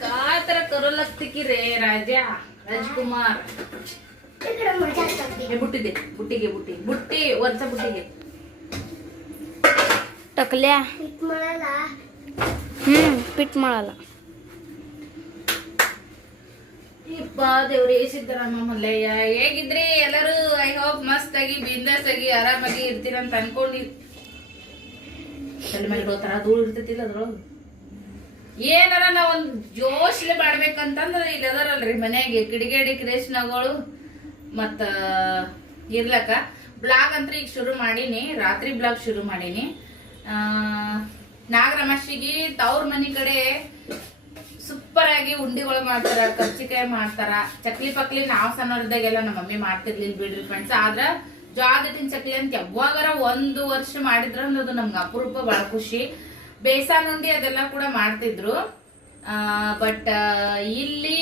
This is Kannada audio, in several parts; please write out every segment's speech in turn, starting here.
काय तर करू लागते की रे राजा राजकुमार. हे बुट्टी दे, बुट्टी घे, बुट्टी बुट्टी वरचा बुट्टी घे. टकल्या पीठ मळाला. ಇಪ್ಪ ದೇವ್ರಿ ಸಿದ್ದರಾಮ ಮಲ್ಲಯ್ಯ ಹೇಗಿದ್ರಿ ಎಲ್ಲರೂ? ಐ ಹೋಪ್ ಮಸ್ತ್ ಆಗಿ ಬಿಂದಾಸ್ ಆಗಿ ಆರಾಮಾಗಿ ಇರ್ತೀರಂತ ಅನ್ಕೊಂಡಿ. ತಲೆ ಮೇಲೆ ಹೋತಾರ ಧೂಳು ಇರ್ತೈತಿಲ್ಲ ಅದ್ರೊಳಗೆ. ಏನಾರ ನಾವ್ ಒಂದ್ ಜೋಶ್ಲೆ ಮಾಡ್ಬೇಕಂತಂದ್ರೆ ಇಲ್ಲಿ ಅದಾರಲ್ರಿ ಮನೆಯಾಗೆ ಕಿಡಿಗೇಡಿ ಕೃಷ್ಣಗಳು ಮತ್ತ ಇರ್ಲಕ್ಕ ಬ್ಲಾಗ್ ಅಂತ ಈಗ ಶುರು ಮಾಡೀನಿ. ರಾತ್ರಿ ಬ್ಲಾಗ್ ಶುರು ಮಾಡೀನಿ. ನಾಗರಮಶಿಗಿ ತವ್ರ ಮನಿ ಕಡೆ ಸೂಪರ್ ಆಗಿ ಉಂಡಿಗಳು ಮಾಡ್ತಾರ, ಕರ್ಚಿಕಾಯಿ ಮಾಡ್ತಾರ, ಚಕ್ಲಿ ಪಕ್ಲಿ ನಾವ್ ಸಣ್ಣವ್ರದಾಗೆಲ್ಲ ನಮ್ಮ ಮಮ್ಮಿ ಮಾಡ್ತಿರ್ಲಿಲ್ಲ ಬಿಡ್ರಿ ಫ್ರೆಂಡ್ಸ್. ಆದ್ರ ಜ್ವಾದಿಟ್ಟಿನ ಚಕ್ಲಿ ಅಂತ ಯಾವಾಗಾರ 1 ವರ್ಷ ಮಾಡಿದ್ರ ಅದು ನಮ್ಗೆ ಅಪರೂಪ ಬಹಳ ಖುಷಿ. ಬೇಸಾನ್ ಉಂಡಿ ಅದೆಲ್ಲ ಕೂಡ ಮಾಡ್ತಿದ್ರು. ಬಟ್ ಇಲ್ಲಿ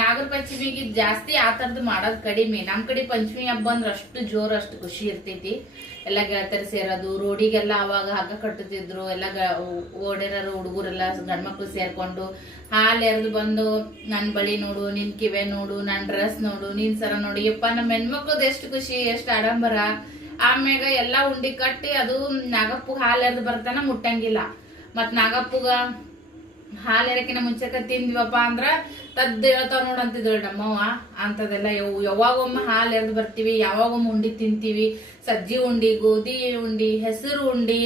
ನಾಗರ ಪಂಚಮಿಗೆ ಜಾಸ್ತಿ ಆ ತರದ್ ಮಾಡೋದ್ ಕಡಿಮೆ. ನಮ್ ಕಡೆ ಪಂಚಮಿ ಹಬ್ಬ ಅಂದ್ರ ಅಷ್ಟು ಜೋರ್, ಅಷ್ಟು ಖುಷಿ ಇರ್ತೈತಿ. ಎಲ್ಲ ಗೆಳತರು ಸೇರೋದು, ರೋಡಿಗೆಲ್ಲ ಅವಾಗ ಹಗ್ಗ ಕಟ್ಟುತ್ತಿದ್ರು. ಎಲ್ಲ ಓಡೇರರು ಹುಡುಗರೆಲ್ಲ ಗಂಡ್ಮಕ್ಳು ಸೇರ್ಕೊಂಡು ಹಾಲು ಎರೆದು ಬಂದು ನನ್ ಬಳಿ ನೋಡು, ನಿನ್ ಕಿವೆ ನೋಡು, ನನ್ ಡ್ರೆಸ್ ನೋಡು, ನಿನ್ ಸರ ನೋಡಿ. ಯಪ್ಪ ನಮ್ಮ ಹೆಣ್ಮಕ್ಳದ್ ಎಷ್ಟು ಖುಷಿ, ಎಷ್ಟು ಆಡಂಬರ. ಆಮ್ಯಾಗ ಎಲ್ಲಾ ಉಂಡಿ ಕಟ್ಟಿ ಅದು ನಾಗಪ್ಪಗ ಹಾಲು ಎರೆದು ಬರ್ತಾನ ಮುಟ್ಟಂಗಿಲ್ಲ. ಮತ್ ನಾಗಪ್ಪಗ ಹಾಲು ಎರಕಿನ ಮುಂಚೆಕ ತಿಂದ್ವಪ್ಪ ಅಂದ್ರ ತದ್ದು ಹೇಳ್ತಾವ ನೋಡಂತಿದ್ರು ನಮ್ಮವ್ವ. ಅಂತದೆಲ್ಲ ಯಾವಾಗೊಮ್ಮೆ ಹಾಲು ಎರೆದು ಬರ್ತೀವಿ, ಯಾವಾಗೊಮ್ಮೆ ಉಂಡಿ ತಿಂತೀವಿ. ಸಜ್ಜಿ ಉಂಡಿ, ಗೋಧಿ ಉಂಡಿ, ಹೆಸರು ಉಂಡಿ,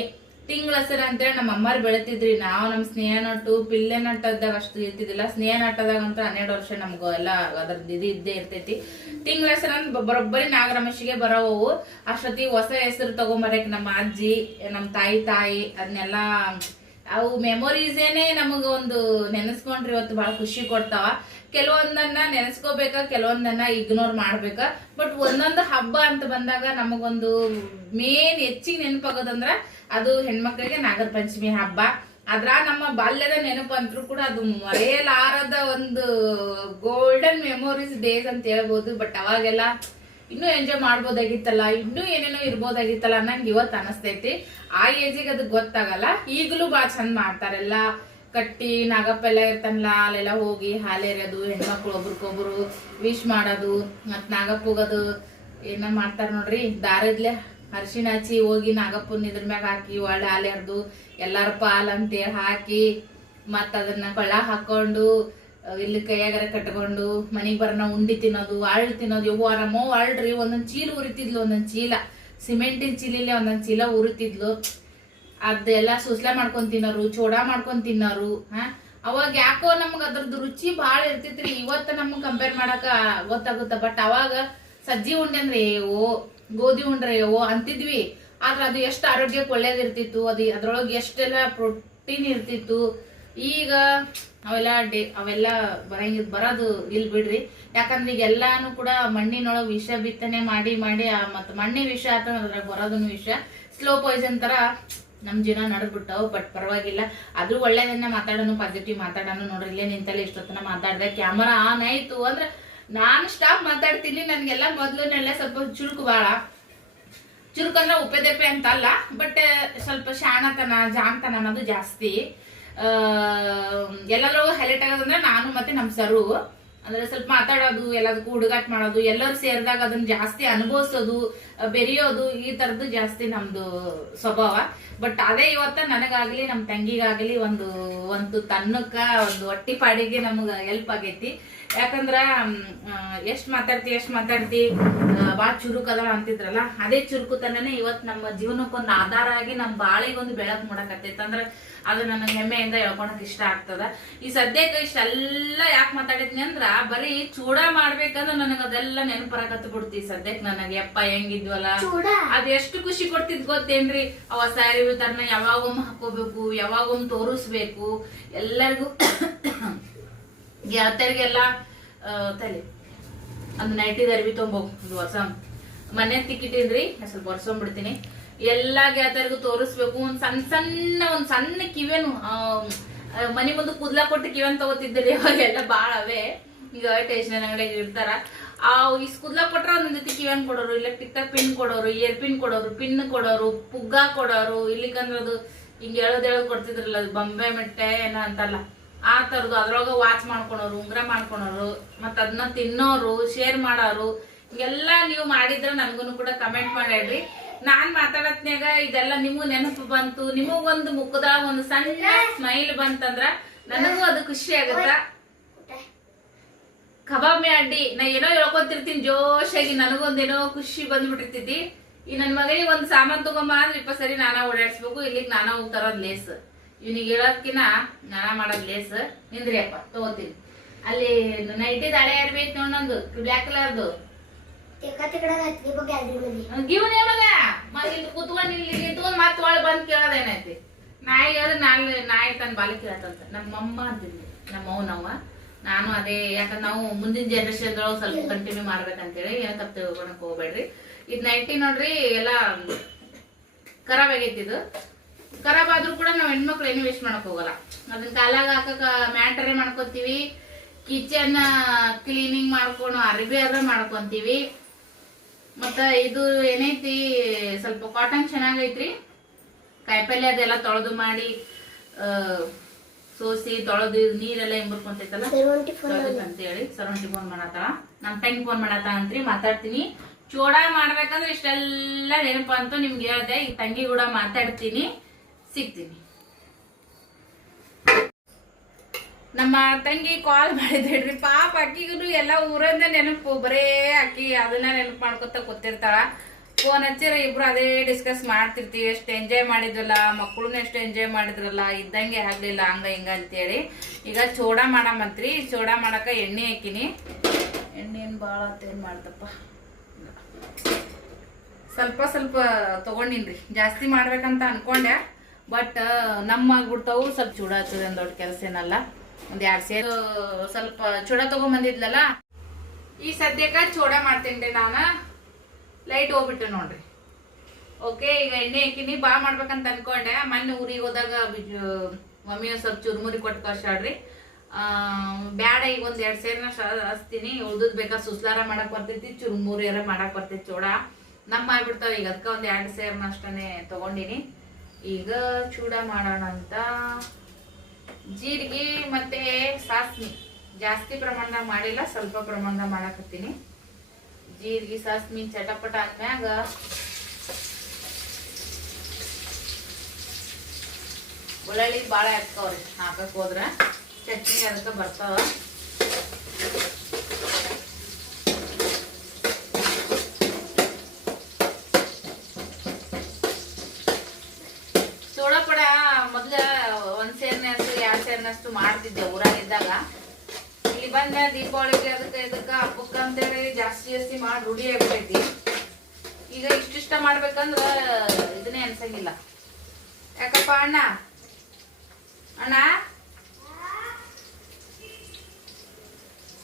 ತಿಂಗಳ ಹೆಸರು ಅಂತೇಳಿ ನಮ್ಮ ಅಮ್ಮಾರು ಬೆಳಿತಿದ್ರಿ. ನಾವು ನಮ್ ಸ್ನೇಹ ನಟ್ಟು ಪಿಲ್ಲೆ ನಟ್ಟದಾಗ ಅಷ್ಟು ಇರ್ತಿದ್ದಿಲ್ಲ. ಸ್ನೇಹ ನಟ್ಟದಾಗ ಅಂತ 12 ವರ್ಷ ನಮ್ಗ ಎಲ್ಲ ಅದ್ರದ್ದು ಇದ್ದೇ ಇರ್ತೈತಿ. ತಿಂಗಳ ಹೆಸರು ಅಂತ ಬರೋಬ್ಬರಿ ನಾಗರಮಶಿಗೆ ಬರೋವು. ಅಷ್ಟೊತ್ತಿಗೆ ಹೊಸ ಹೆಸರು ತಗೊಂಬರಕ್ ನಮ್ಮ ಅಜ್ಜಿ, ನಮ್ ತಾಯಿ ಅದನ್ನೆಲ್ಲ ಅವು ಮೆಮೊರೀಸ್ ಏನೇ ನಮಗ ಒಂದು ನೆನೆಸ್ಕೊಂಡ್ರಿ ಇವತ್ತು ಬಹಳ ಖುಷಿ ಕೊಡ್ತಾವ. ಕೆಲವೊಂದನ್ನ ನೆನೆಸ್ಕೋಬೇಕ, ಕೆಲವೊಂದನ್ನ ಇಗ್ನೋರ್ ಮಾಡ್ಬೇಕ. ಬಟ್ ಒಂದೊಂದು ಹಬ್ಬ ಅಂತ ಬಂದಾಗ ನಮಗೊಂದು ಮೇನ್ ಹೆಚ್ಚಿಗೆ ನೆನಪಾಗೋದಂದ್ರ ಅದು ಹೆಣ್ಮಕ್ಳಿಗೆ ನಾಗರ ಪಂಚಮಿ ಹಬ್ಬ. ಅದ್ರ ನಮ್ಮ ಬಾಲ್ಯದ ನೆನಪು ಅಂತೂ ಕೂಡ ಅದು ಮರೆಯಲಾರದ ಒಂದು ಗೋಲ್ಡನ್ ಮೆಮೊರೀಸ್ ಡೇಸ್ ಅಂತ ಹೇಳ್ಬೋದು. ಬಟ್ ಅವಾಗೆಲ್ಲ ಇನ್ನೂ ಎಂಜಾಯ್ ಮಾಡ್ಬೋದಾಗಿತ್ತಲ್ಲ, ಇನ್ನೂ ಏನೇನೋ ಇರ್ಬೋದಾಗಿತ್ತಲ್ಲ ನಂಗೆ ಇವತ್ತು ಅನಸ್ತೈತಿ. ಆ ಏಜಿಗೆ ಅದು ಗೊತ್ತಾಗಲ್ಲ. ಈಗಲೂ ಬಾಳ ಚಂದ ಮಾಡ್ತಾರೆಲ್ಲ. ಕಟ್ಟಿ ನಾಗಪ್ಪ ಎಲ್ಲ ಇರ್ತಾನಲ್ಲ, ಅಲ್ಲೆಲ್ಲ ಹೋಗಿ ಹಾಲೆರೆಯೋದು, ಹೆಣ್ಮಕ್ಳು ಒಬ್ರಿಗೊಬ್ರು ವಿಶ್ ಮಾಡೋದು. ಮತ್ ನಾಗಪ್ಪಗದು ಏನ ಮಾಡ್ತಾರ ನೋಡ್ರಿ, ದಾರದ್ಲೆ ಅರಿಶಿಣ ಹಚ್ಚಿ ಹೋಗಿ ನಾಗಪ್ಪನ ಇದ್ರ ಮ್ಯಾಗ ಹಾಕಿ ಒಳ್ಳೆ ಹಾಲು ಎರ್ದು ಎಲ್ಲಾರ ಪಾಲ್ ಅಂತೇಳಿ ಹಾಕಿ ಮತ್ ಅದನ್ನ ಕೊಳ್ಳ ಹಾಕೊಂಡು ಇಲ್ಲಿ ಕೈಯಾಗರ ಕಟ್ಕೊಂಡು ಮನಿಗ್ ಬರೋಣ ಉಂಡಿ ತಿನ್ನೋದು, ಅಳ್ಳು ತಿನ್ನೋದು. ಯವ್ವ ನಮ್ಮವ್ವ ಅಳ್ರಿ ಒಂದೊಂದ್ ಚೀಲ ಉರಿತಿದ್ಲು, ಒಂದೊಂದ್ ಚೀಲ ಸಿಮೆಂಟಿನ ಚೀಲಿಲೆ ಒಂದೊಂದ್ ಚೀಲ ಉರಿತಿದ್ಲು. ಅದೆಲ್ಲ ಸುಸ್ಲಾ ಮಾಡ್ಕೊಂಡ್ ತಿನ್ನೋರು, ಚೋಡಾ ಮಾಡ್ಕೊಂಡ್ ತಿನ್ನೋರು. ಅವಾಗ ಯಾಕೋ ನಮ್ಗ ಅದ್ರದ್ದು ರುಚಿ ಬಾಳ ಇರ್ತಿತ್ರಿ. ಇವತ್ತ ನಮ್ಗ್ ಕಂಪೇರ್ ಮಾಡಕ ಗೊತ್ತಾಗುತ್ತ. ಬಟ್ ಅವಾಗ ಸಜ್ಜಿ ಉಂಡೆ ಅಂದ್ರೆ ಏವೋ, ಗೋಧಿ ಉಂಡ್ರೆ ಏವೋ ಅಂತಿದ್ವಿ. ಆದ್ರ ಅದು ಎಷ್ಟು ಆರೋಗ್ಯಕ್ಕೆ ಒಳ್ಳೇದಿರ್ತಿತ್ತು. ಅದ್ರೊಳಗೆ ಎಷ್ಟೆಲ್ಲ ಪ್ರೋಟೀನ್ ಇರ್ತಿತ್ತು. ಈಗ ಅವೆಲ್ಲ ಬರೋದು ಇಲ್ ಬಿಡ್ರಿ. ಯಾಕಂದ್ರೆ ಈಗ ಎಲ್ಲಾನು ಕೂಡ ಮಣ್ಣಿನೊಳಗೆ ವಿಷ ಬಿತ್ತನೆ ಮಾಡಿ ಮತ್ ಮಣ್ಣಿ ವಿಷ ಆತ, ಅದ್ರಾಗ ಬರೋದನ್ನು ವಿಷ. ಸ್ಲೋ ಪಾಯ್ಸನ್ ತರ ನಮ್ ಜೀವನ ನಡೆದ್ಬಿಟ್ಟವು. ಬಟ್ ಪರವಾಗಿಲ್ಲ, ಅದು ಒಳ್ಳೇದನ್ನ ಮಾತಾಡೋನು, ಪಾಸಿಟಿವ್ ಮಾತಾಡೋನು. ನೋಡ್ರಿ ಇಲ್ಲೇ ನಿಂತಲ್ಲಿ ಇಷ್ಟೊತ್ತನ ಮಾತಾಡ್ದೆ. ಕ್ಯಾಮರಾ ಆನ್ ಆಯ್ತು ಅಂದ್ರೆ ನಾನು ಸ್ಟಾಪ್ ಮಾತಾಡ್ತೀನಿ. ನನ್ಗೆಲ್ಲ ಮೊದ್ಲುನೆಲ್ಲ ಸ್ವಲ್ಪ ಚುರುಕು ಬಾಳ. ಚುರುಕಂದ್ರ ಉಪ್ಪೆದೆಪ್ಪೆ ಅಂತ ಅಲ್ಲ, ಬಟ್ ಸ್ವಲ್ಪ ಶಾಣತನ ಜಾಣ್ತನ ಅನ್ನೋದು ಜಾಸ್ತಿ. ಎಲ್ಲರೂ ಹೈಲೈಟ್ ಆಗೋದಂದ್ರೆ ನಾನು ಮತ್ತೆ ನಮ್ ಸರು ಅಂದ್ರೆ ಸ್ವಲ್ಪ ಮಾತಾಡೋದು, ಎಲ್ಲದಕ್ಕೂ ಹುಡುಗಾಟ ಮಾಡೋದು, ಎಲ್ಲರೂ ಸೇರಿದಾಗ ಅದನ್ನ ಜಾಸ್ತಿ ಅನುಭವಿಸೋದು, ಬೆರೆಯೋದು, ಈ ತರದ್ದು ಜಾಸ್ತಿ ನಮ್ದು ಸ್ವಭಾವ. ಬಟ್ ಅದೇ ಇವತ್ತ ನನಗಾಗ್ಲಿ ನಮ್ ತಂಗಿಗಾಗ್ಲಿ ಒಂದು ತನ್ನಕ್ಕ ಒಂದು ಹೊಟ್ಟಿ ಪಾಡಿಗೆ ನಮಗ ಹೆಲ್ಪ್ ಆಗೈತಿ. ಯಾಕಂದ್ರ ಎಷ್ಟ್ ಮಾತಾಡ್ತಿ ಬಾಳ ಚುರುಕದ ಅಂತಿದ್ರಲ್ಲ, ಅದೇ ಚುರುಕುತನೇ ಇವತ್ ನಮ್ಮ ಜೀವನಕ್ಕೊಂದು ಆಧಾರ ಆಗಿ ನಮ್ ಬಾಳಿಗೊಂದು ಬೆಳಕ್ ಮಾಡಕತ್ತೈತಿ. ಅಂದ್ರ ಅದು ನನಗೆ ಹೆಮ್ಮೆಯಿಂದ ಹೇಳ್ಕೊಳಕ್ ಇಷ್ಟ ಆಗ್ತದ. ಈ ಸದ್ಯಕ್ಕೆ ಇಷ್ಟೆಲ್ಲ ಯಾಕೆ ಮಾತಾಡಿದ್ನಿ ಅಂದ್ರ ಬರೀ ಚೂಡ ಮಾಡ್ಬೇಕಂದ್ರ ನನಗ ಅದೆಲ್ಲ ನೆನಪರಾಕತ್ ಬಿಡ್ತಿ. ಸದ್ಯಕ್ಕೆ ನನಗೆ ಅಪ್ಪ ಹೆಂಗಿದ್ವಲ್ಲ ಅದ್ ಎಷ್ಟು ಖುಷಿ ಕೊಡ್ತಿದ್ ಗೊತ್ತೇನ್ರಿ. ಅವ ಸ್ಯಾರಿ ತರನ ಯಾವಾಗೊಮ್ಮೆ ಹಾಕೋಬೇಕು, ಯಾವಾಗೊಮ್ಮೆ ತೋರಿಸ್ಬೇಕು. ಎಲ್ಲರಿಗೂ ಗೆಳತರಿಗೆಲ್ಲ ತಲೆ ಒಂದು ನೈಟಿದ ಅರ್ಬಿ ತೊಂಬೋಗ್ ಹೊಸ ಮನೆ ತಿಕ್ಕಿಟ್ಟಿನ್ರಿ, ಸ್ವಲ್ಪ ಒರ್ಸ್ಕೊಂಡ್ಬಿಡ್ತೀನಿ. ಎಲ್ಲಾ ಗೆಳತರಿಗೂ ತೋರಿಸ್ಬೇಕು. ಒಂದ್ ಸಣ್ಣ ಕಿವೇನು ಮನಿ ಮುಂದೆ ಕೂದ್ಲಾ ಕೊಟ್ಟು ಕಿವೆನ್ ತಗೋತಿದ್ರಿ ಅವಾಗೆಲ್ಲ ಬಾಳ ಅವೇ. ಈಗ ಸ್ಟೇಷನರಿ ಅಂಗಡಿಯಾಗ ಇರ್ತಾರ ಈ ಕೂದ್ಲಾ ಕೊಟ್ರ ಒಂದೊಂದ್ ಜೊತೆ ಕಿವೆನ್ ಕೊಡೋರು, ಇಲ್ಲ ಟಿಕ್ಟಾಕ್ ಪಿನ್ ಕೊಡೋರು, ಇಯರ್ ಪಿನ್ ಕೊಡೋರು, ಪಿನ್ ಕೊಡೋರು, ಪುಗ್ಗ ಕೊಡೋರು. ಇಲ್ಲಿಕಂದ್ರ ಅದು ಹಿಂಗೆ ಹೇಳೋದು ಕೊಡ್ತಿದ್ರಲ್ಲ ಬೊಂಬೆ ಮಿಠಾಯಿ ಏನೋ ಅಂತಲ್ಲ ಆ ತರದ್ದು ಅದ್ರೊಳಗ ವಾಚ್ ಮಾಡ್ಕೊಳೋರು ಉಂಗ್ರ ಮಾಡ್ಕೊಳೋರು ಮತ್ತ ಅದನ್ನ ತಿನ್ನೋರು ಶೇರ್ ಮಾಡೋರು ಹಿಂಗೆಲ್ಲ ನೀವು ಮಾಡಿದ್ರೆ ನನ್ಗೂ ಕೂಡ ಕಮೆಂಟ್ ಮಾಡ್ಯಾಡ್ರಿ. ನಾನ್ ಮಾತಾಡತ್ನ್ಯಾಗ ಇದೆಲ್ಲ ನಿಮಗೂ ನೆನಪು ಬಂತು, ನಿಮಗೊಂದು ಮುಖದ ಒಂದು ಸಣ್ಣ ಸ್ಮೈಲ್ ಬಂತಂದ್ರ ನನಗೂ ಅದು ಖುಷಿ ಆಗತ್ತ. ಕಬಾಬ್ ಅಡ್ಡಿ ನಾ ಏನೋ ಹೇಳ್ಕೊತಿರ್ತೀನಿ ಜೋಶಾಗಿ, ನನಗೊಂದೇನೋ ಖುಷಿ ಬಂದ್ಬಿಟ್ಟಿರ್ತೈತಿ. ಈ ನನ್ ಮಗನಿಗೆ ಒಂದ್ ಸಾಮಾನ್ ತಗೊಂಬ ಅಂದ್ರೆ 20 ಸರಿ ನಾನಾ ಓಡಾಡ್ಸ್ಬೇಕು. ಇಲ್ಲಿಗೆ ನಾನಾ ಹೋಗ್ತಾರೋದ್ ಲೇಸ್, ಇವನಿಗೆ ಹೇಳೋದ್ಕಿನ ನಾನಾ ಮಾಡೋದ್ ಲೇಸ್. ನಿಂದ್ರಿ ಅಪ್ಪ ತಗೋತೀನಿ. ಅಲ್ಲಿ ನೈಟಿ ದಾಳೆ ಇರ್ಬೇಕು ನೋಡೊಂದು ಬ್ಲ್ಯಾಕ್ ಕಲರ್ದು ಗಿವ್ನೇ ಮಗ ಇಲ್ಲಿ ಕುತ್ಕೊಂಡ್ ಇಲ್ಲಿ ನಿಂತ್ಕೊಂಡ್ ಮತ್ ಒಳಗ್ ಬಂದ್ ಕೇಳೋದೇನೈತಿ. ನಾಯಿ ಹೇಳಿದ್ರೆ ನಾಯಿ ತನ್ನ ಬಾಲಿ ಕೇಳತ್ತಂತ ನಮ್ಮಮ್ಮ ಅಂತಿದ್ವಿ, ನಮ್ಮವ್ವ ನಾನು ಅದೇ. ಯಾಕಂದ್ರೆ ನಾವು ಮುಂದಿನ ಜನರೇಷನ್ ಸ್ವಲ್ಪ ಕಂಟಿನ್ಯೂ ಮಾಡ್ಬೇಕಂತೇಳಿ ಏನ್ ತಪ್ಪು ತಿಳ್ಕೊಳಕ್ ಹೋಗ್ಬೇಡ್ರಿ. ಇದ್ ನೈಟಿ ನೋಡ್ರಿ ಎಲ್ಲಾ ಖರಾಬ್ ಆಗೈತಿ. ಇದು ಖರಾಬ್ ಆದ್ರೂ ಕೂಡ ನಾವ್ ಹೆಣ್ಮಕ್ಳು ಏನು ವೇಸ್ಟ್ ಮಾಡಕ್ ಹೋಗಲ್ಲ. ಅದನ್ನ ಕಾಲಾಗ ಹಾಕಕ ಮ್ಯಾಟರೇ ಮಾಡ್ಕೊತೀವಿ, ಕಿಚನ್ ಕ್ಲೀನಿಂಗ್ ಮಾಡ್ಕೊಂಡು ಅರ್ಬಿ ಮಾಡ್ಕೊಂತೀವಿ. ಮತ್ತ ಇದು ಏನೈತಿ ಸ್ವಲ್ಪ ಕಾಟನ್ ಚೆನ್ನಾಗೈತ್ರಿ. ಕಾಯಿಪಲ್ಲೆ ಅದೆಲ್ಲ ತೊಳೆದು ಮಾಡಿ ಸೋಸಿ ತೊಳೆದು ನೀರೆಲ್ಲ ಎಂಬರ್ಕೊಂತೈತಲ್ಲ ಅಂತೇಳಿ ಸರವಂಟಿ ಫೋನ್ ಮಾಡತ್ತಾಳ, ನಮ್ ತಂಗಿ ಫೋನ್ ಮಾಡತ್ತ ಅಂತ್ರಿ. ಮಾತಾಡ್ತೀನಿ. ಚೋಡ ಮಾಡ್ಬೇಕಂದ್ರೆ ಇಷ್ಟೆಲ್ಲ ನೆನಪು ಅಂತೂ ನಿಮ್ಗೆ ಹೇಳ್ದೆ. ಈ ತಂಗಿ ಕೂಡ ಮಾತಾಡ್ತೀನಿ, ಸಿಗ್ತೀನಿ. ನಮ್ಮ ತಂಗಿ ಕಾಲ್ ಮಾಡಿದ್ರಿ ಪಾಪ, ಅಕ್ಕಿಗೂ ಎಲ್ಲ ಊರಂದ ನೆನಪು, ಬರೇ ಅಕ್ಕಿ ಅದನ್ನ ನೆನಪು ಮಾಡ್ಕೊತ ಕೂತಿರ್ತಾಳ. ಫೋನ್ ಹಚ್ಚಿರ ಇಬ್ರು ಅದೇ ಡಿಸ್ಕಸ್ ಮಾಡ್ತಿರ್ತೀವಿ. ಎಷ್ಟು ಎಂಜಾಯ್ ಮಾಡಿದ್ವಲ್ಲ, ಮಕ್ಕಳನ್ನ ಎಷ್ಟು ಎಂಜಾಯ್ ಮಾಡಿದ್ರಲ್ಲ, ಇದ್ದಂಗೆ ಆಗ್ಲಿಲ್ಲ ಹಂಗ ಹಿಂಗ ಅಂತೇಳಿ. ಈಗ ಚೋಡ ಮಾಡಮಂತ್ರಿ. ಚೋಡ ಮಾಡಕ ಎಣ್ಣೆ ಹಾಕಿನಿ. ಎಣ್ಣೆ ಏನ್ ಬಾಳ ಏನ್ ಮಾಡ್ತಪ್ಪ, ಸ್ವಲ್ಪ ಸ್ವಲ್ಪ ತಗೊಂಡಿನ್ರಿ. ಜಾಸ್ತಿ ಮಾಡ್ಬೇಕಂತ ಅನ್ಕೊಂಡೆ, ಬಟ್ ನಮ್ಮ ಆಗ್ಬಿಡ್ತಾವು. ಸ್ವಲ್ಪ ಚೂಡ ಹಚ್ಚೋದ್ ದೊಡ್ಡ ಕೆಲಸ ಏನಲ್ಲ. ಒಂದ್ 2 ಸೇರು ಸ್ವಲ್ಪ ಚೂಡ ತಗೊಂಬಂದಿದ್ಲಲ್ಲ, ಈ ಸದ್ಯಕ್ಕ ಚೂಡ ಮಾಡ್ತೇನ್ರಿ ನಾನು. ಲೈಟ್ ಹೋಗ್ಬಿಟ್ಟು ನೋಡ್ರಿ. ಓಕೆ, ಈಗ ಎಣ್ಣೆ ಹಾಕಿನಿ. ಬಾ ಮಾಡ್ಬೇಕಂತ ಅನ್ಕೊಂಡೆ. ಮೊನ್ನೆ ಊರಿಗೆ ಹೋದಾಗ ಮಮ್ಮಿ ಸ್ವಲ್ಪ ಚುರುಮುರಿ ಕೊಟ್ಟು ಕಳ್ಸಾಡ್ರಿ. ಬ್ಯಾಡ, ಈಗ ಒಂದ್ 2 ಸೇರ್ನ ಹಚ್ತೀನಿ. ಉಳ್ದುದ್ ಬೇಕಾ ಸುಸ್ಲಾರ ಮಾಡಕ್ ಬರ್ತೈತಿ, ಚುರುಮುರಿಯಾರ ಮಾಡಕ್ ಬರ್ತೈತಿ. ಚೂಡ ನಮ್ಮ ಮಾಡ್ಬಿಡ್ತಾವ. ಈಗ ಅದಕ್ಕ ಒಂದ್ 2 ಸೇರ್ನ ಅಷ್ಟನೇ ತಗೊಂಡಿನಿ. ಈಗ ಚೂಡ ಮಾಡೋಣ ಅಂತ ಜೀರಿಗೆ ಮತ್ತೆ ಸಾಸ್ಮಿ ಜಾಸ್ತಿ ಪ್ರಮಾಣದಾಗ ಮಾಡಿಲ್ಲ, ಸ್ವಲ್ಪ ಪ್ರಮಾಣದಾಗ ಮಾಡಾಕತ್ತೀನಿ. ಜೀರಿಗೆ ಸಾಸ್ಮಿ ಚಟಪಟ ಆದ್ಮ್ಯಾಗ ಬೆಳ್ಳುಳ್ಳಿ ಬಾಳ ಹಾಕ್ತಾವ್ರಿ. ಹಾಕಕ್ ಹೋದ್ರ ಚಟ್ನಿ ಅದಕ್ಕೆ ಬರ್ತಾವ. ಚೋಳಪಡ ಮೊದ್ಲ 1 ಸೇರ್ನಷ್ಟು 2 ಸೇರ್ನಷ್ಟು ಮಾಡ್ತಿದ್ದೆ ಊರಾಗಿದ್ದಾಗ. ಇಲ್ಲಿ ಬಂದ ದೀಪಾವಳಿಗೆ ಅದಕ್ಕೆ ಇದಕ್ಕ ಹಬ್ಬಕ್ಕ ಅಂತೇಳಿ ಜಾಸ್ತಿ ಮಾಡಿ ರೂಢಿ ಆಗ್ಬಿಟ್ಟೈತಿ. ಈಗ ಇಷ್ಟಿಷ್ಟ ಮಾಡ್ಬೇಕಂದ್ರ ಇದನ್ನೇ ಅನ್ಸಂಗಿಲ್ಲ. ಯಾಕಪ್ಪ ಅಣ್ಣ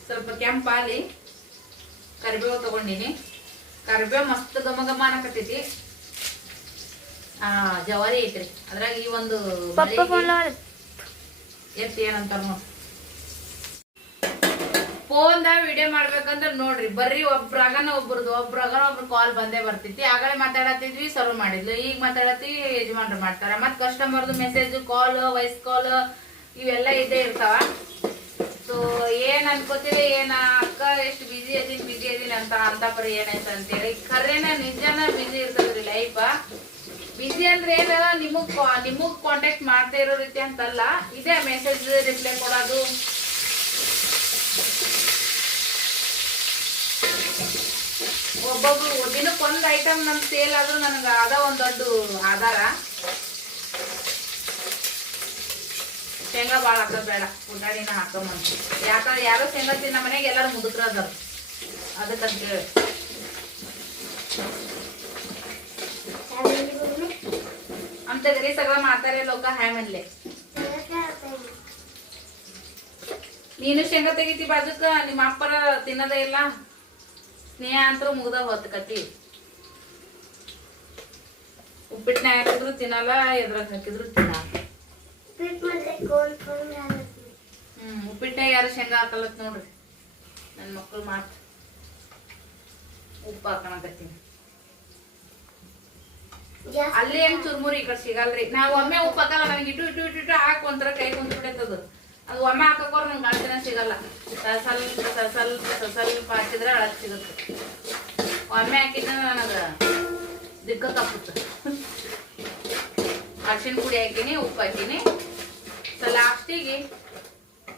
ಸ್ವಲ್ಪ ಕೆಂಪಾಲಿ ಕರಿಬೇವು ತಗೊಂಡಿನಿ. ಕರಿಬೇವು ಮಸ್ತ್ ಘಮ ಘಮ ಅನ್ನಕತ್ತೈತಿ. ಜವಾರಿ ಐತ್ರಿ ಅದ್ರಾಗ. ಈ ಒಂದು ಎತ್ ಏನಂತಾರ ನೋಡಿ, ಫೋನ್ದ ವಿಡಿಯೋ ಮಾಡ್ಬೇಕಂದ್ರ ನೋಡ್ರಿ ಬರ್ರಿ ಒಬ್ರಾಗನ ಒಬ್ರು ಕಾಲ್ ಬಂದೇ ಬರ್ತೈತಿ. ಆಗಲೇ ಮಾತಾಡತ್ತಿದ್ವಿ, ಸರ್ವ್ ಮಾಡಿದ್ಲು. ಈಗ ಮಾತಾಡತ್ತೀವಿ, ಯಜಮಾನ್ರು ಮಾಡ್ತಾರ. ಮತ್ ಕಸ್ಟಮರ್ದು ಮೆಸೇಜ್, ಕಾಲ್, ವಾಯ್ಸ್ ಕಾಲ್ ಇವೆಲ್ಲ ಇದೇ ಇರ್ತಾವ. ಸೊ ಏನ್ ಅನ್ಕೋತೀವಿ, ಏನ ಅಕ್ಕ ಎಷ್ಟು ಬಿಜಿ ಅದೀನಿ ಅಂತ ಬರೀ ಏನಾಯ್ತು ಅಂತೇಳಿ. ಖರೇನ ನಿಜಾನ ಬಿಜಿ ಇರ್ತದ್ರಿ ಲೈಫ್. ಬಿಜಿ ಅಂದ್ರೆ ಏನ, ನಿಮಗ್ ಕಾಂಟ್ಯಾಕ್ಟ್ ಮಾಡ್ತಾ ಇರೋ ರೀತಿ ಅಂತಲ್ಲ. ಇದೇ ಮೆಸೇಜ್ ರಿಪ್ಲೈ ಕೊಡೋದು, ಒಬ್ಬೊಬ್ರು ದಿನಕ್ಕೊಂದ್ ಐಟಮ್ ನಮ್ ಸೇಲ್ ಆದ್ರೂ ನನಗ ಅದ ಒಂದ್ ದೊಡ್ಡ ಆಧಾರ. ಶೇಂಗಾ ಬಾಳ ಹಾಕೋದ್ ಬೇಡ, ಉಳ್ಳಾಡಿನ ಹಾಕೊಂಬಂತ. ಯಾಕಂದ್ರೆ ಯಾರೋ ಶೇಂಗಾ ತಿನ್ನ ಮನೆಗೆ ಎಲ್ಲಾರು ಮುದುಕ್ರ ಅದಾರ, ಅದಕ್ಕಂತೇಳಿ. ಅಂತ घरी सगळं म्हातारे लोक हाय म्हणले. ನೀನು ಶೇಂಗಾ ತೆಗಿತಿ ಬಾಜುಕ, ನಿಮ್ಮ ಅಪ್ಪರ ತಿನ್ನೋದೇ ಇಲ್ಲ. ಸ್ನೇಹ ಅಂತೂ ಮುಗ್ದ ಹೋತ್ ಕತಿ. ಉಪ್ಪಿಟ್ಟನ ಹಾಕಿದ್ರು ತಿನ್ನಲ್ಲ, ಎದ್ರಾಗ ಹಾಕಿದ್ರು ತಿನ್ನಲ್ಲ. ಉಪ್ಪಿಟ್ಟೆ ಯಾರು ಶೇಂಗಾ ಹಾಕಲತ್ ನೋಡ್ರಿ. ನನ್ನ ಮಕ್ಕಳು ಮಾತು ಉಪ್ಪು ಹಾಕೋಣಕತ್ತೀನಿ. ಅಲ್ಲಿ ಹೆಂಗ್ ಚುರ್ಮುರಿ ಈ ಕಡೆ ಸಿಗಲ್ರಿ. ನಾವು ಒಮ್ಮೆ ಉಪ್ಪು ಹಾಕಲ್ಲ, ನನಗೆ ಇಟ್ಟು ಇಟ್ಟು ಇಟ್ಟು ಇಟ್ಟು ಹಾಕಿ ಒಂಥರ ಕೈ ಕುಂತು ಬಿಡತ್ತದು. ಅದು ಒಮ್ಮೆ ಹಾಕೋರ್ ನಂಗೆ ಭಾಳ ದಿನ ಸಿಗಲ್ಲ. ಸ್ವಲ್ಪ ಹಾಕಿದ್ರೆ ಅಳಕ್ ಸಿಗುತ್ತೆ. ಒಮ್ಮೆ ಹಾಕಿದ್ರೆ ನನಗೆ ದಿಕ್ಕ ತಪ್ಪುತ್ತೆ. ಅರ್ಶಿನ ಪುಡಿ ಹಾಕಿನಿ, ಉಪ್ಪು ಹಾಕಿನಿ, ಲಾಸ್ಟಿಗೆ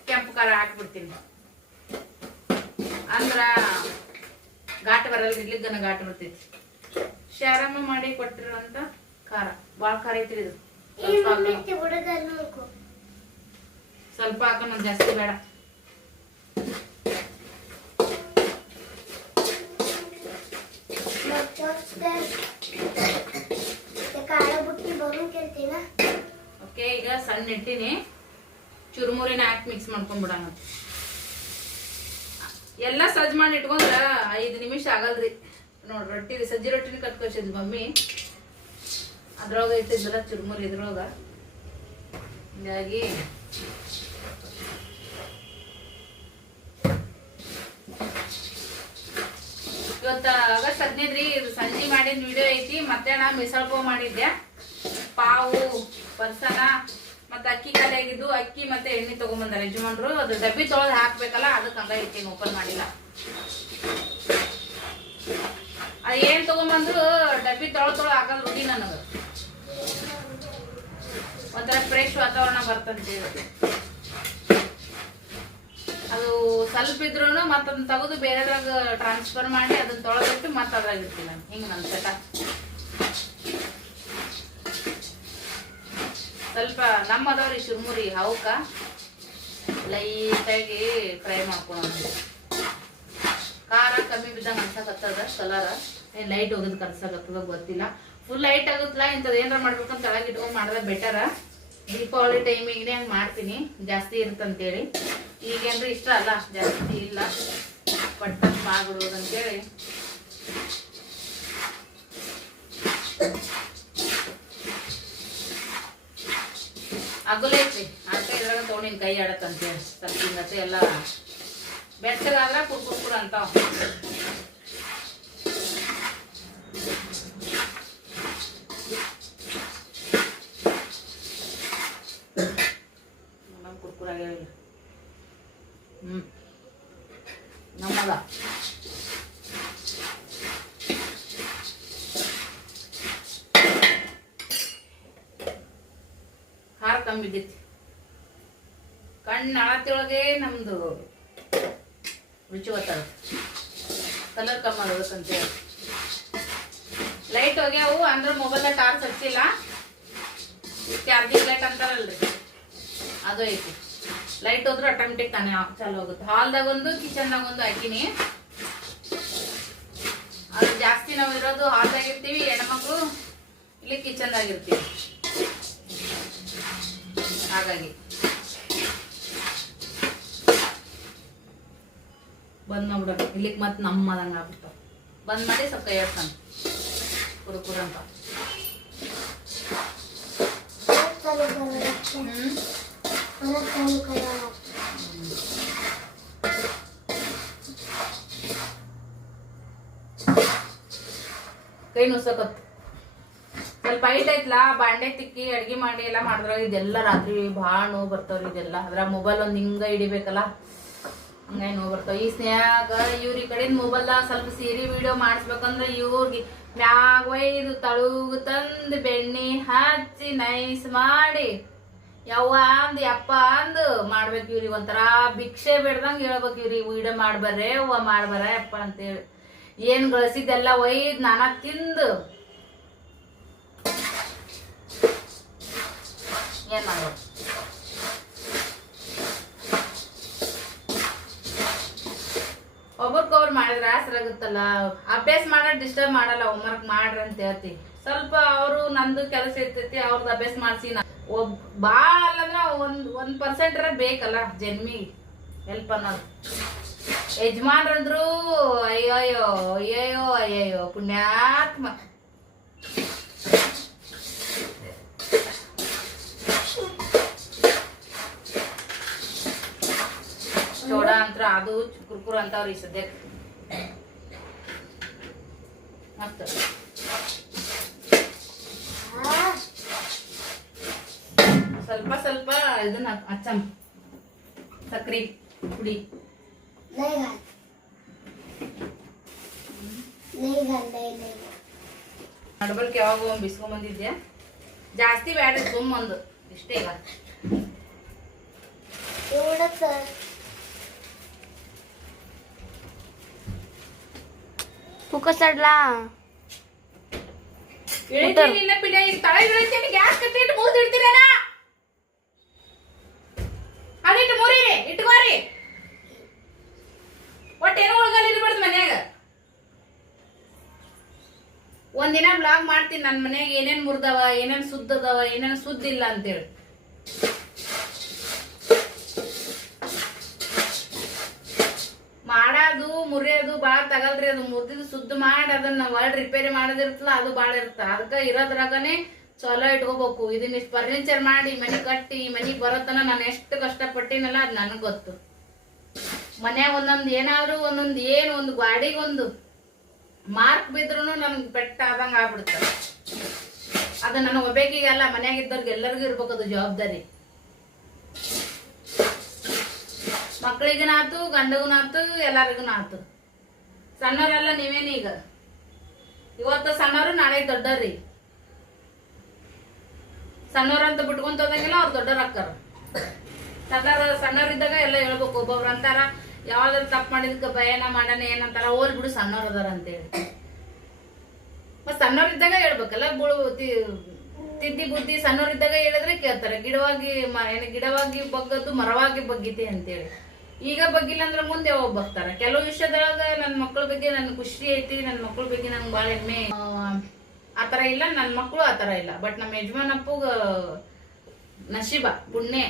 ಕೆಂಪು ಖಾರ ಹಾಕ್ಬಿಡ್ತೀನಿ. ಅಂದ್ರ ಘಾಟ್ ಬರಲ್ಲ, ಇಡ್ಲಿಗನ ಘಾಟ್ ಬರ್ತೈತಿ. ಶಾರಮ್ಮ ಮಾಡಿ ಕೊಟ್ಟಿರುವಂತ ಖಾರ ಭಾಳ ಖಾರ ಐತ್ರಿ ಇದು. ಸ್ವಲ್ಪ ಹಾಕೋಣ, ಜಾಸ್ತಿ ಬೇಡ. ಓಕೆ, ಈಗ ಸಣ್ಣ ಇಟ್ಟಿನಿ, ಚುರುಮುರಿನ ಹಾಕಿ ಮಿಕ್ಸ್ ಮಾಡ್ಕೊಂಡ್ಬಿಡೋಣ. ಎಲ್ಲ ಸಜ್ಜು ಮಾಡಿ ಇಟ್ಕೊಂಡ್ರ 5 ನಿಮಿಷ ಆಗಲ್ರಿ. ನೋಡ್ರಿ, ರೊಟ್ಟಿ ಸಜ್ಜಿ ರೊಟ್ಟಿನ ಕಟ್ಕೊಸಿದ್ ಮಮ್ಮಿ, ಅದ್ರೊಳಗ ಇಟ್ಟಿದ್ರಲ್ಲ ಚುರುಮುರಿ ಇದ್ರೊಳಗ. ಹಿಂಗಾಗಿ ಇವತ್ತ ಆಗಸ್ಟ್ 15 ರೀ. ಇದು ಸಂಜೆ ಮಾಡಿದ ವಿಡಿಯೋ ಐತಿ. ಮತ್ತೆ ನಾ ಮಿಸಲ್ ಪಾವ್ ಮಾಡಿದ್ದೆ. ಪಾವು, ಪರ್ಸನ ಮತ್ತೆ ಅಕ್ಕಿ ಖಾಲಿ ಆಗಿದ್ದು, ಅಕ್ಕಿ ಮತ್ತೆ ಎಣ್ಣೆ ತಗೊಂಡ್ಬಂದಾರ ಯಜಮಾನ್ರು. ಅದು ಡಬ್ಬಿ ತೊಳೆದು ಹಾಕ್ಬೇಕಲ್ಲ, ಅದಕ್ಕೆ ಹಂಗ ಇಟ್ಟೇನು, ಓಪನ್ ಮಾಡಿಲ್ಲ. ಅದು ಏನ್ ತಗೊಂಡ್ಬಂದ್ರು ಡಬ್ಬಿ ತೊಳೆ ಹಾಕೋದು ರೂಢಿ ನನಗೆ. ಒಂಥರ ಫ್ರೆಶ್ ವಾತಾವರಣ ಬರ್ತಂತೇಳಿ. ಅದು ಸ್ವಲ್ಪ ಇದ್ರು ಮತ್ತದನ್ನ ತೆಗೆದು ಬೇರೆದ್ರಾಗ ಟ್ರಾನ್ಸ್ಫರ್ ಮಾಡಿ ಅದನ್ನ ತೊಳೆದಿಟ್ಟು ಮತ್ತೆ ಅದ್ರಾಗ ಇರ್ತೀನಿ ನಾನು. ಹಿಂಗೆ ನನ್ನ ಸೆಟ. ಸ್ವಲ್ಪ ನಮ್ಮದವ್ರಿ ಚುರುಮುರಿ, ಅವಕ್ಕ ಲೈಟಾಗಿ ಫ್ರೈ ಮಾಡ್ಕೊಳ್ಳೋಣ. ಖಾರ ಕಮ್ಮಿ ಬಿದ್ದಂಗೆ ಅನ್ಸಕತ್ತದ, ಕಲರ್ ಏನು ಲೈಟ್ ಹೋಗೋದು ಕರ್ಸಕತ್ತದ ಗೊತ್ತಿಲ್ಲ. ಫುಲ್ ಲೈಟ್ ಆಗುತ್ತಲ್ಲ, ಇಂಥದ್ದು ಏನಾರ ಮಾಡ್ಬೇಕಂತ ಕೆಳಗೆ ಇಟ್ಕೊಂಡು ಮಾಡಿದ್ರೆ ಬೆಟರ. ದೀಪಾವಳಿ ಟೈಮಿಗೆ ಹಂಗೆ ಮಾಡ್ತೀನಿ, ಜಾಸ್ತಿ ಇರುತ್ತಂತೇಳಿ. ಈಗೇನ್ರಿ ಇಷ್ಟ ಅಲ್ಲ, ಜಾಸ್ತಿ ಇಲ್ಲ, ಪಟ್ಟಂತ ಮಾಡ್ಬಿಡೋದಂತೇಳಿ. ಅಗುಲ ಐತ್ರಿ, ಅಕ್ಕ ಇದ್ರಾಗ ತೊಗೊಂಡಿನ ಕೈ ಆಡತ್ತಂತೇಳಿ. ಸ್ವಲ್ಪ ಹಿಂಗತ್ತೆ ಎಲ್ಲ ಬೆಚ್ಚಗಾದ್ರ ಕುರ್ಕುರ್ಕುರ ಅಂತಾವ. ಕುರ್ಕುರ ಆಗ್ಯಾವಿಲ್ಲ. ನಮ್ಮದ ಖಾರ ಕಮ್ಮಿ ಬಿದ್ದೈತಿ. ಕಣ್ಣು ಅಳತಿಯೊಳಗೆ ನಮ್ದು ರುಚಿ ಗೊತ್ತಾಗ, ಕಲರ್ ಕಮ್ಮಿ ಆಗೋದಕ್ಕಂತೇಳಿ. ಲೈಟ್ ಹೋಗ್ಯಾವು ಅಂದ್ರೆ ಮೊಬೈಲ್ ಟಾರ್ಚ್ ಹಚ್ಚಿಲ್ಲ, ಚಾರ್ಜಿಂಗ್ ಲೈಟ್ ಅಂತಾರಲ್ರಿ ಅದು ಐತಿ. ಲೈಟ್ ಹೋದ್ರೆ ಆಟೋಮೆಟಿಕ್ ತಾನೇ ಚಾಲು ಹೋಗುತ್ತೆ. ಹಾಲ್ದಾಗ ಒಂದು, ಕಿಚನ್ದಾಗ ಒಂದು ಹಾಕಿನಿ. ಅದು ಜಾಸ್ತಿ ನಾವು ಇರೋದು ಹಾಲ್ದಾಗ ಇರ್ತೀವಿ, ಹೆಣ್ಮಕ್ಳು ಇಲ್ಲಿ ಕಿಚನ್ದಾಗ ಇರ್ತೀವಿ. ಹಾಗಾಗಿ ಬಂದ್ ಮಾಡ್ಬಿಡೋದು. ಇಲ್ಲಿಗೆ ಮತ್ತೆ ನಮ್ಮದಂಗೆ ಆಗ್ಬಿಡ್ತಾವ. ಬಂದ್ ಮಾಡಿ ಸ್ವಲ್ಪ ಕೈ ಆಡ್ತಾನೆ ಕುರುಕುರು ಅಂತ. ಕೈ ನುಸಕತ್ತು ಸ್ವಲ್ಪ ಹೈಟ್ ಐತ್ಲಾ, ಬಾಂಡೆ ತಿಕ್ಕಿ ಅಡ್ಗೆ ಮಾಡಿ ಎಲ್ಲ ಮಾಡಿದ್ರಾಗ ಇದೆಲ್ಲ ರಾತ್ರಿ ಭಾಳ ನೋವು ಬರ್ತಾವ್ರಿ. ಇದೆಲ್ಲ ಅದ್ರಾಗ ಮೊಬೈಲ್ ಒಂದು ಹಿಂಗ ಹಿಡಿಬೇಕಲ್ಲ, ಹಂಗಾಗಿ ನೋವು ಬರ್ತಾವ. ಈ ಸ್ನ್ಯಾಗ ಇವ್ರ ಈ ಕಡೆಯಿಂದ ಮೊಬೈಲ್ದಾಗ ಸ್ವಲ್ಪ ಸೀರೆ ವಿಡಿಯೋ ಮಾಡಿಸ್ಬೇಕಂದ್ರೆ ಇವ್ರಿಗೆ ಮ್ಯಾಗ ಒಯ್ದು ತಳುಗು ತಂದು ಬೆಣ್ಣೆ ಹಚ್ಚಿ ನೈಸ್ ಮಾಡಿ ಯವ್ವ ಅಂದ್ ಯಪ್ಪ ಅಂದು ಮಾಡ್ಬೇಕು. ಇವ್ರಿಗೆ ಒಂಥರ ಭಿಕ್ಷೆ ಬೇಡ್ದಂಗೆ ಹೇಳ್ಬೇಕು. ಇವ್ರಿಗೆ ವಿಡಿಯೋ ಮಾಡ್ಬರ್ರೆ ಅವ್ವ ಮಾಡ್ಬಾರ ಯಪ್ಪ ಅಂತೇಳಿ. ಏನ್ ಗಳಿಸಿದ್ದೆಲ್ಲ ಒಯ್ದು ನಾನಾ ತಿಂದು ಏನ್ ಮಾಡೋದು. ಒಬ್ಬರ್ಕೊಬ್ರು ಮಾಡಿದ್ರೆ ಆಸರಾಗುತ್ತಲ್ಲ. ಅಭ್ಯಾಸ ಮಾಡೋದು ಡಿಸ್ಟರ್ಬ್ ಮಾಡಲ್ಲ, ಹೋಮ್ವರ್ಕ್ ಮಾಡ್ರಿ ಅಂತ ಹೇಳ್ತೀವಿ. ಸ್ವಲ್ಪ ಅವರು ನಂದು ಕೆಲಸ ಇರ್ತೈತಿ, ಅವ್ರದ್ದು ಅಭ್ಯಾಸ ಮಾಡಿಸಿ ಭಾಳ ಅಲ್ಲಂದ್ರ 1% ಬೇಕಲ್ಲ ಜನ್ಮಿ ಹೆಲ್ಪ್ ಅನ್ನೋದು. ಯಜಮಾನ್ರಂದ್ರು ಅಯ್ಯಯ್ಯೋ ಅಯ್ಯಯ್ಯೋ ಅಯ್ಯಯ್ಯೋ ಪುಣ್ಯಾತ್ಮ. ಚೋಡ ಅಂತ ಅದು ಕುರ್ಕುರ ಅಂತವ್ರಿ ಸದ್ಯಕ್ಕೆ ಮಸ್ತ್. ಸ್ವಲ್ಪ ಸ್ವಲ್ಪ ಇದನ್ನ ಹಚ್ಚಮ್ ಸಕ್ರಿ ಪುಡಿ ನಡ್ಬಲ್ಕ್ ಯಾವಾಗ ಬಿಸ್ಕೊಂಬಂದಿದ್ಯಾ ಜಾಸ್ತಿ ಬೇಡ ಸುಮ್ಮೊಂದು ಇಷ್ಟೇ ಈಗ ಕುಕ್ಕರ್ಸ್ಲಾ ನಿನ್ನ ಪಿಡ ಈಗ ತಳ ಇಡ್ತೀನಿ ಗ್ಯಾಸ್ ಕಟ್ಟಿಟ್ಟು ಮೂರ್ದು ಇಡ್ತೀರೇನ ಅದಿಟ್ಟು ಮೂರಿರಿ ಇಟ್ಕೋರಿ ಒಟ್ಟೇನು ಉಳ್ಗಲ್ ಇರ್ಬಾರ್ದು ಮನ್ಯಾಗ ಒಂದಿನ ಬ್ಲಾಗ್ ಮಾಡ್ತೀನಿ ನನ್ನ ಮನ್ಯಾಗ ಏನೇನ್ ಮುರ್ದವ ಏನೇನ್ ಸುದ್ದದವ ಏನೇನ್ ಸುದ್ದಿಲ್ಲ ಅಂತೇಳಿ ಮಾಡೋದು ಮುರಿಯೋದು ಭಾಳ ತಗಲ್ರಿ ಅದು ಮುರಿದಿದ್ದು ಸುದ್ದ ಮಾಡಿ ಅದನ್ನ ವರ್ಡ್ ರಿಪೇರಿ ಮಾಡೋದಿರ್ತಲ್ಲ ಅದು ಭಾಳ ಇರ್ತ ಅದಕ್ಕೆ ಇರೋದ್ರಾಗನೆ ಚಲೋ ಇಟ್ಕೋಬೇಕು ಇದನ್ನ ಇಷ್ಟು ಫರ್ನಿಚರ್ ಮಾಡಿ ಮನೆ ಕಟ್ಟಿ ಮನೆಗೆ ಬರೋತನ ನಾನು ಎಷ್ಟು ಕಷ್ಟಪಟ್ಟಿನಲ್ಲ ಅದು ನನಗೆ ಗೊತ್ತು ಮನ್ಯಾಗ ಒಂದೊಂದು ಏನಾದ್ರೂ ಒಂದೊಂದು ಏನು ಒಂದು ಗಾಡಿಗೊಂದು ಮಾರ್ಕ್ ಬಿದ್ರು ನನ್ಗೆ ಪೆಟ್ಟ ಆದಂಗೆ ಆಗ್ಬಿಡುತ್ತೆ ಅದು ನನ್ನ ಒಬ್ಬೇಕಿಗೆಲ್ಲ ಮನ್ಯಾಗ ಇದ್ದವ್ರಿಗೆ ಎಲ್ಲರಿಗೂ ಇರ್ಬೇಕು ಅದು ಜವಾಬ್ದಾರಿ ಮಕ್ಳಿಗನಾತು ಗಂಡಗನಾತು ಎಲ್ಲರಿಗೂನಾತು ಸಣ್ಣವರೆಲ್ಲ ನೀವೇನೀಗ ಇವತ್ತು ಸಣ್ಣವರು ನಾಳೆ ದೊಡ್ಡವ್ರಿ ಸಣ್ಣವ್ರಂತ ಬಿಟ್ಕೊಂತ ಹೋದಂಗೆಲ್ಲ ಅವ್ರು ದೊಡ್ಡವ್ರು ಹಾಕ್ತಾರ ಸಣ್ಣವ್ರಿದ್ದಾಗ ಎಲ್ಲ ಹೇಳ್ಬೇಕು ಒಬ್ಬೊಬ್ರು ಅಂತಾರ ಯಾವ್ದಾದ್ರು ತಪ್ಪು ಮಾಡಿದಕ್ಕೆ ಭಯನ ಮಾಡೋಣ ಏನಂತಾರ ಹೋಲ್ ಬಿಡು ಸಣ್ಣವ್ರು ಅದಾರ ಅಂತೇಳಿ ಮತ್ ಸಣ್ಣವ್ರಿದ್ದಾಗ ಹೇಳ್ಬೇಕಲ್ಲ ತಿದ್ದಿ ಬುದ್ಧಿ ಸಣ್ಣವ್ರಿದ್ದಾಗ ಹೇಳಿದ್ರೆ ಕೇಳ್ತಾರೆ ಗಿಡವಾಗಿ ಬಗ್ಗದ್ದು ಮರವಾಗಿ ಬಗ್ಗಿತಿ ಅಂತೇಳಿ ಈಗ ಬಗ್ಗಿಲ್ಲ ಅಂದ್ರೆ ಮುಂದೆ ಯಾವಾಗ ಬರ್ತಾರ ಕೆಲವು ವಿಷಯದೊಳಗ ನನ್ನ ಮಕ್ಳ ಬಗ್ಗೆ ನನ್ ಖುಷಿ ಐತಿ ನನ್ನ ಮಕ್ಳ ಬಗ್ಗೆ ನಂಗೆ ಭಾಳ ಹೆಮ್ಮೆ ಆತರ ಇಲ್ಲ ನನ್ನ ಮಕ್ಳು ಆತರ ಇಲ್ಲ ಬಟ್ ನಮ್ಮ ಯಜಮಾನಪ್ಪಗ ನಶೀಬ ಪುಣ್ಯ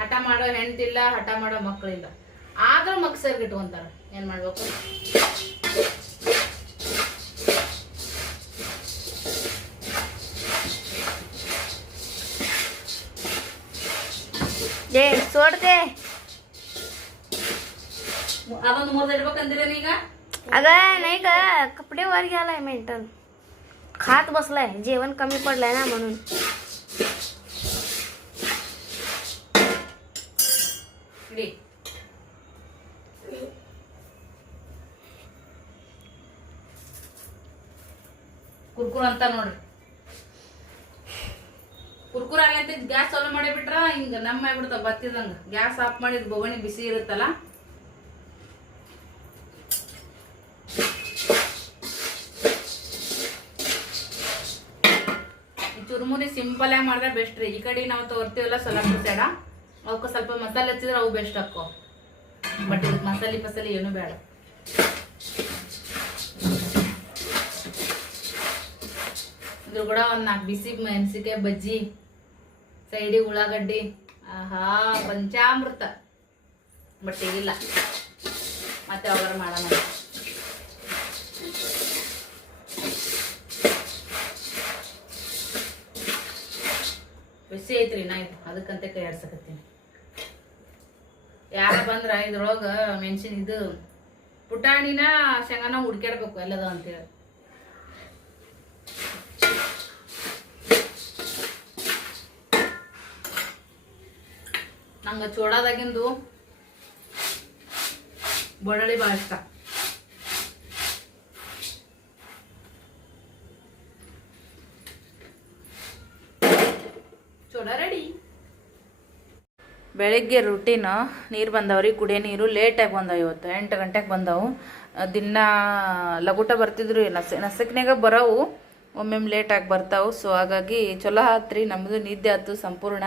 ಹಠ ಮಾಡೋ ಹೆಣ್ತಿಲ್ಲ ಹಠ ಮಾಡೋ ಮಕ್ಳಿಲ್ಲ ಆದ್ರೂ ಮಕ್ಸರ್ಗ್ ಇಟ್ಕೊಂತಾರ ಏನ್ ಮಾಡ್ಬೇಕು सोडते ಅದೊಂದು ಮೂರ್ದ ಇಡ್ಬೇಕಂದಿರೇನ ಈಗ अगं नाही का कपडे वर गेलाय मेंटल खात बसलाय जेवण कमी पडलंय ना म्हणून ಇಡಿ ಕುರ್ಕುರ ಅಂತ ನೋಡ್ರಿ ಕುರ್ಕುರ ಆಗಂತ ಗ್ಯಾಸ್ ಚಾಲು ಮಾಡಿ ಬಿಟ್ರ ಹಿಂಗ ನಮ್ಮ ಆಗ್ಬಿಡ್ತಾವ ಬತ್ತಿದಂಗ ಗ್ಯಾಸ್ ಆಫ್ ಮಾಡಿದ್ ಬೊಗಣಿ ಬಿಸಿ ಇರುತ್ತಲ್ಲ ಚುರುಮುರಿ ಸಿಂಪಲ್ ಆಗಿ ಮಾಡಿದ್ರೆ ಬೆಸ್ಟ್ ರೀ ಈ ಕಡೆ ನಾವು ತೋರ್ತೀವಲ್ಲ ಸ್ವಲ್ಪ ಸೇಡ ಅವಕ್ಕೆ ಸ್ವಲ್ಪ ಮಸಾಲೆ ಹಚ್ಚಿದ್ರೆ ಅವು ಬೆಸ್ಟ್ ಹಾಕೋ ಬಟ್ ಇದಕ್ಕೆ ಮಸಾಲೆ ಏನು ಬೇಡ ಇದ್ರ ಕೂಡ ಒಂದ್ 4 ಬಿಸಿ ಮೆಣಸಿಕಾಯಿ ಬಜ್ಜಿ ಸೈಡಿಗೆ ಉಳ್ಳಾಗಡ್ಡಿ ಆಹಾ ಪಂಚಾಮೃತ ಬಟ್ ಈಗಿಲ್ಲ ಮತ್ತೆ ಯಾವಾಗ ಮಾಡೋಣ ಬಿಸಿ ಐತ್ರಿ ನಾ ಇದು ಅದಕ್ಕಂತ ಕೈ ಆಡ್ಸಕತ್ತೀನಿ ಯಾರ ಬಂದ್ರ ಇದ್ರೊಳಗ ಮೆಣಸಿನ ಇದು ಪುಟಾಣಿನ ಶೇಂಗಾನ ಹುಡ್ಕ್ಯಾಡ್ಬೇಕು ಎಲ್ಲದ ಅಂತೇಳಿ ನಂಗೆ ಚೋಳದಾಗಿಂದು ಬೊಡಳಿ ಭಾಳ ಇಷ್ಟ ಚೋಳ ರೆಡಿ ಬೆಳಿಗ್ಗೆ ರೂಟೀನ್ ನೀರು ಬಂದವ್ರಿ ಕುಡಿಯೋ ನೀರು ಲೇಟಾಗಿ ಬಂದವು ಇವತ್ತು 8 ಗಂಟೆಗೆ ಬಂದವು ದಿನ ಲಗುಟ ಬರ್ತಿದ್ರು ನಸಕ್ನಾಗ ಬರೋವು ಒಮ್ಮೊಮ್ಮೆ ಲೇಟಾಗಿ ಬರ್ತಾವೆ ಸೊ ಹಾಗಾಗಿ ಚಲೋ ಆತ್ರಿ ನಮ್ಮದು ನಿದ್ದೆ ಆಯ್ತು ಸಂಪೂರ್ಣ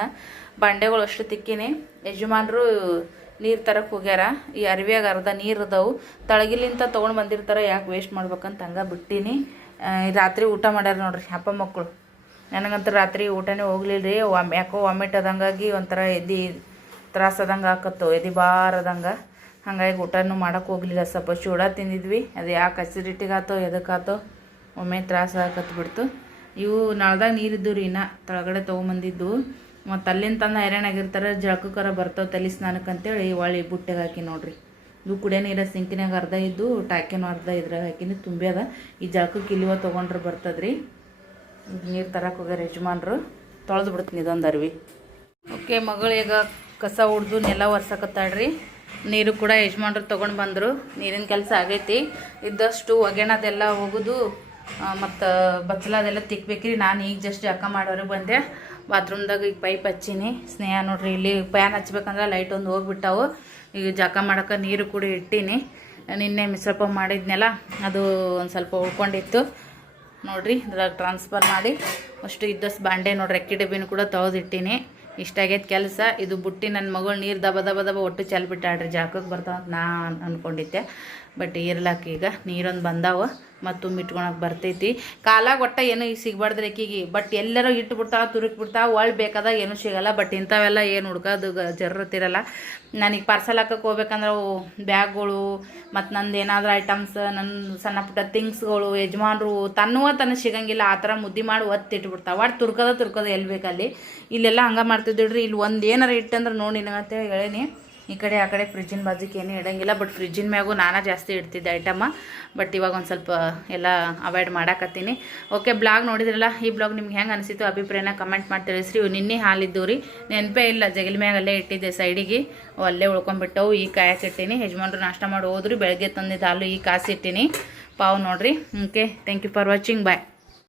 ಬಾಂಡೆಗಳು ಅಷ್ಟು ತಿಕ್ಕಿನಿ ಯಜಮಾನ್ರು ನೀರು ತರಕ್ಕೆ ಹೋಗ್ಯಾರ ಈ ಅರಿವಿಯಾಗ ಅರ್ಧ ನೀರು ಅದಾವು ತಳಗಿಲಿಂತ ತೊಗೊಂಡು ಬಂದಿರ್ತಾರೆ ಯಾಕೆ ವೇಸ್ಟ್ ಮಾಡ್ಬೇಕಂತ ಹಂಗೆ ಬಿಟ್ಟಿನಿ ರಾತ್ರಿ ಊಟ ಮಾಡ್ಯಾರ ನೋಡ್ರಿ ಅಪ್ಪ ಮಕ್ಕಳು ನನಗಂತೂ ರಾತ್ರಿ ಊಟನೇ ಹೋಗ್ಲಿಲ್ಲ ರೀ ಯಾಕೋ ವಾಮಿಟ್ ಆದಂಗಾಗಿ ಒಂಥರ ಎದೆ ತ್ರಾಸದಂಗೆ ಆಕತ್ತು ಎದೆ ಬಾರದಂಗೆ ಹಾಗಾಗಿ ಊಟನೂ ಮಾಡೋಕೆ ಹೋಗ್ಲಿಲ್ಲ ಸ್ವಲ್ಪ ಚೂಡ ತಿಂದಿದ್ವಿ ಅದು ಯಾಕೆ ಅಸಿಡಿಟಿಗಾತೋ ಎದಕ್ಕಾತೋ ಒಮ್ಮೆ ತ್ರಾಸ ಆಕತ್ಬಿಡ್ತು ಇವು ನಾಳ್ದಾಗ ನೀರಿದ್ದು ರೀ ಇನ್ನ ತಳಗಡೆ ತೊಗೊಂಬಂದಿದ್ದು ಮತ್ತು ಅಲ್ಲಿಂದ ತಂದು ಹೈರಾಣಾಗಿರ್ತಾರೆ ಜಳಕಕ್ಕರ ಬರ್ತಾವೆ ತಲೆ ಸ್ನಾನಕ್ಕಂತೇಳಿ ಒಳ್ಳೆ ಬುಟ್ಟೆಗೆ ಹಾಕಿ ನೋಡ್ರಿ ಇವು ಕುಡಿಯೋ ನೀರ ಸಿಂಕಿನಾಗ ಅರ್ಧ ಇದ್ದು ಟಾಕಿನೂ ಅರ್ಧ ಇದ್ರಾಗ ಹಾಕಿನಿ ತುಂಬ್ಯದ ಈ ಜಳಕಕ್ಕೆ ಇಲ್ಲಿವ ತೊಗೊಂಡ್ರೆ ಬರ್ತದ್ರಿ ನೀರು ತರಕ್ಕೆ ಹೋಗ್ಯಾರ ಯಜಮಾನ್ರು ತೊಳೆದು ಬಿಡ್ತೀನಿ ಇದೊಂದು ಅರ್ವಿ ಓಕೆ, ಮಗಳು ಈಗ ಕಸ ಹೊಡ್ದು ನೆಲ ಒರ್ಸಕತ್ತಾಳ್ರಿ. ನೀರು ಕೂಡ ಯಜಮಾನ್ರು ತೊಗೊಂಡು ಬಂದರು. ನೀರಿನ ಕೆಲಸ ಆಗೈತಿ. ಇದ್ದಷ್ಟು ಒಗೆಣದೆಲ್ಲ ಒಗೆದು ಮತ್ತು ಬಚ್ಚಲದೆಲ್ಲ ತಿಕ್ಬೇಕ್ರಿ. ನಾನು ಈಗ ಜಸ್ಟ್ ಜಳಕ ಮಾಡೋರಿಗೆ ಬಂದೆ. ಬಾತ್ರೂಮ್ದಾಗ ಈಗ ಪೈಪ್ ಹಚ್ಚೀನಿ. ಸ್ನೇಹ ನೋಡ್ರಿ ಇಲ್ಲಿ ಪ್ಯಾನ್ ಹಚ್ಬೇಕಂದ್ರೆ ಲೈಟ್ ಒಂದು ಹೋಗ್ಬಿಟ್ಟಾವು. ಈಗ ಜಳಕ ಮಾಡೋಕೆ ನೀರು ಕೂಡ ಇಟ್ಟೀನಿ. ನಿನ್ನೆ ಮಿಶ್ರಪ್ಪ ಮಾಡಿದ್ನೆಲ್ಲ ಅದು ಒಂದು ಸ್ವಲ್ಪ ಉಳ್ಕೊಂಡಿತ್ತು ನೋಡ್ರಿ. ಇದ್ರಾಗ ಟ್ರಾನ್ಸ್ಫರ್ ಮಾಡಿ ಅಷ್ಟು ಇದ್ದಷ್ಟು ಬಾಂಡೆ ನೋಡ್ರಿ. ಅಕ್ಕಿ ಡಬ್ಬಿನೂ ಕೂಡ ತೆಗೆದಿಟ್ಟೀನಿ. ಇಷ್ಟಾಗೈತೆ ಕೆಲಸ. ಇದು ಬುಟ್ಟಿ ನನ್ನ ಮಗಳು ನೀರು ದಬ ದಬ ದಬ ಒಟ್ಟು ಚೆಲ್ಬಿಟ್ಟಾಳ್ರಿ. ಜಾಕಕ್ಕೆ ಬರ್ತಾವಂತ ನಾನು ಅಂದ್ಕೊಂಡಿದ್ದೆ. ಬಟ್ ಇರ್ಲಾಕ ಈಗ ನೀರೊಂದು ಬಂದಾವ ಮತ್ತು ಇಟ್ಕೊಳಕ್ಕೆ ಬರ್ತೈತಿ. ಕಾಲಾಗ ಒಟ್ಟ ಏನೂ ಈಗ ಸಿಗ್ಬಾರ್ದ್ರಿ ಆಕಿಗೆ. ಬಟ್ ಎಲ್ಲರೂ ಇಟ್ಬಿಡ್ತಾವ, ತುರುಕ್ಬಿಡ್ತಾವ, ಒಳ್ಳೆ ಬೇಕಾದಾಗ ಏನೂ ಸಿಗಲ್ಲ. ಬಟ್ ಇಂಥವೆಲ್ಲ ಏನು ಹುಡ್ಕೋದು ಜರೂರತ್ತಿರಲ್ಲ. ನನಗೆ ಪಾರ್ಸಲ್ ಹಾಕಕ್ಕೆ ಹೋಗ್ಬೇಕಂದ್ರೆ ಅವು ಬ್ಯಾಗ್ಗಳು ಮತ್ತು ನಂದು ಏನಾದರೂ ಐಟಮ್ಸ್, ನನ್ನ ಸಣ್ಣ ಪುಟ್ಟ ಥಿಂಗ್ಸ್ಗಳು ಯಜಮಾನ್ರು ತನ್ನ ಸಿಗಂಗಿಲ್ಲ. ಆ ಥರ ಮುದ್ದೆ ಮಾಡಿ ಒತ್ತಿಟ್ಬಿಡ್ತಾವೆ. ಒಟ್ಟು ತುರ್ಕೋದು ಎಲ್ಲಿ ಬೇಕಲ್ಲಿ. ಇಲ್ಲೆಲ್ಲ ಹಂಗೆ ಮಾಡ್ತಿದ್ದಿಡ್ರಿ. ಇಲ್ಲಿ ಒಂದು ಏನಾರು ಇಟ್ಟಂದ್ರೆ ನೋಡಿ ಅಂತ ಹೇಳೀನಿ. ಈ ಕಡೆ ಆ ಕಡೆ ಫ್ರಿಜ್ಜಿನ ಬಾಜುಕ್ಕೆ ಏನೂ ಇಡಂಗಿಲ್ಲ. ಬಟ್ ಫ್ರಿಜ್ಜಿನ ಮ್ಯಾಗೂ ನಾನಾ ಜಾಸ್ತಿ ಇಡ್ತಿದ್ದೆ ಐಟಮ. ಬಟ್ ಇವಾಗ ಒಂದು ಸ್ವಲ್ಪ ಎಲ್ಲ ಅವಾಯ್ಡ್ ಮಾಡಾಕತ್ತೀನಿ. ಓಕೆ, ಬ್ಲಾಗ್ ನೋಡಿದ್ರಲ್ಲ. ಈ ಬ್ಲಾಗ್ ನಿಮ್ಗೆ ಹೆಂಗೆ ಅನಿಸಿತು ಅಭಿಪ್ರಾಯನ ಕಮೆಂಟ್ ಮಾಡಿ ತಿಳಿಸ್ರಿ. ಇವು ನಿನ್ನೆ ಹಾಲಿದ್ದು ರೀ, ನೆನಪೇ ಇಲ್ಲ. ಜಗಲಿ ಮ್ಯಾಗ ಅಲ್ಲೇ ಇಟ್ಟಿದ್ದೆ ಸೈಡಿಗೆ. ಅಲ್ಲೇ ಉಳ್ಕೊಂಡ್ಬಿಟ್ಟವು. ಈಗ ಕಾಯಕ್ಕಿಟ್ಟೀನಿ. ಯಜಮಾನ್ರು ನಾಷ್ಟ ಮಾಡಿ ಹೋದ್ರಿ. ಬೆಳಗ್ಗೆ ತಂದಿದ್ದು ಹಾಲು ಈಗ ಕಾಸಿಟ್ಟಿನಿ. ಪಾವು ನೋಡ್ರಿ. Okay, thank you for watching. Bye.